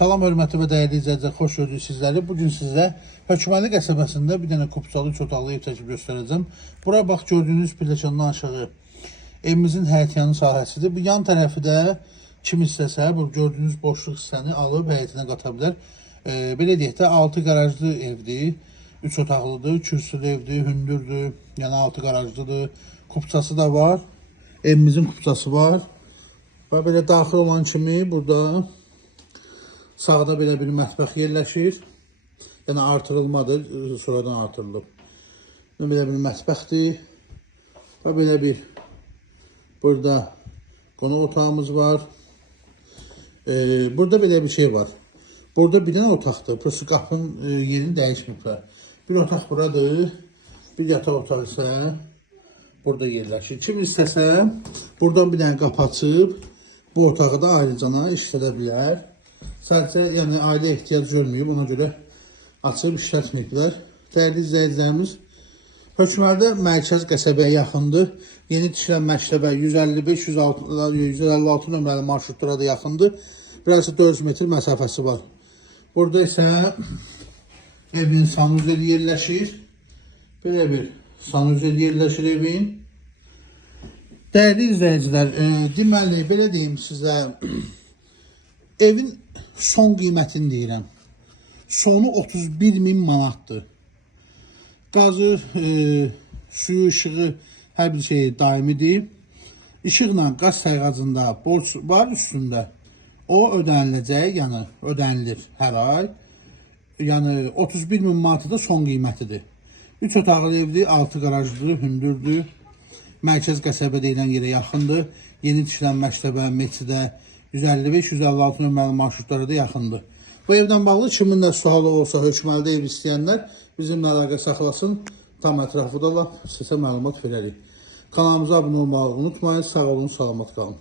Salam, hörmətli və dəyərli izləyicilər, xoş gördük sizləri. Bugün sizə Hökməli qəsəbəsində bir dənə kupçalı, üç otaqlı ev çəkib göstərəcəm. Bura bax, gördüyünüz pilləkandan aşağı evimizin həyətyanı sahəsidir. Bu yan tərəfi də kim istəsə, bu gördüyünüz boşluq hissəni alıb həyətinə qata bilər. Belə deyək də, 6 qarajlı evdir, 3 otaqlıdır, kürsülü evdir, hündürdür, yəni 6 qarajlıdır. Kupçası da var, evimizin kupçası var. Və belə daxil olan kimi burada sağda belə bir mətbəx yerləşir. Yəni artırılmadır, sonradan artırılıb. Belə bir mətbəxdir. Və belə bir burada qonaq otağımız var. Burada belə bir şey var. Burada bir dənə otaqdır. Prosta qapının yerini dəyişməyiblər. Bir otaq buradır. Bir yataq otağı isə burada yerləşir. Kim istəsə buradan bir dənə qapı açıb bu otağı da ayrıcana işlədə bilər. Sadəcə, yəni ailə ehtiyac görməyib, ona görə açıb işlətməyiblər. Dəyərli izləyicilərimiz, Hökməlidə mərkəz qəsəbəyə yaxındır. Yeni tikilən məktəbə 155-156 nömrəli marşrutlara da yaxındır. Biraz 400 metr məsafəsi var. Burada isə evin sanuzeli yerləşir. Belə bir sanuzeli yerləşir evin. Dəyərli izləyicilər, deməli, belə deyim sizə, evin son qiymətini deyirəm. Sonu 31.000 manatdır. Qazı, suyu, işığı, hər bir şey daimidir. İşıqla qaz sayğacında borc var üstündə. O ödəniləcək, yəni ödənilir hər ay. Yəni 31.000 manatı da son qiymətidir. 3 otaqlı evdir, 6 qarajlıdır, hündürdür. Mərkəz qəsəbə deyilən yerə yaxındır. Yeni tikilən məktəbə, meçidə 155-156 nömrəli marşrutlara da yaxındır. Bu evdən bağlı kimin də sualı olsa, Hökməlidə ev istəyənlər bizimlə əlaqə saxlasın. Tam ətrafı da sizə məlumat verərik. Kanalımıza abunə olmağı unutmayın. Sağ olun, salamat qalın.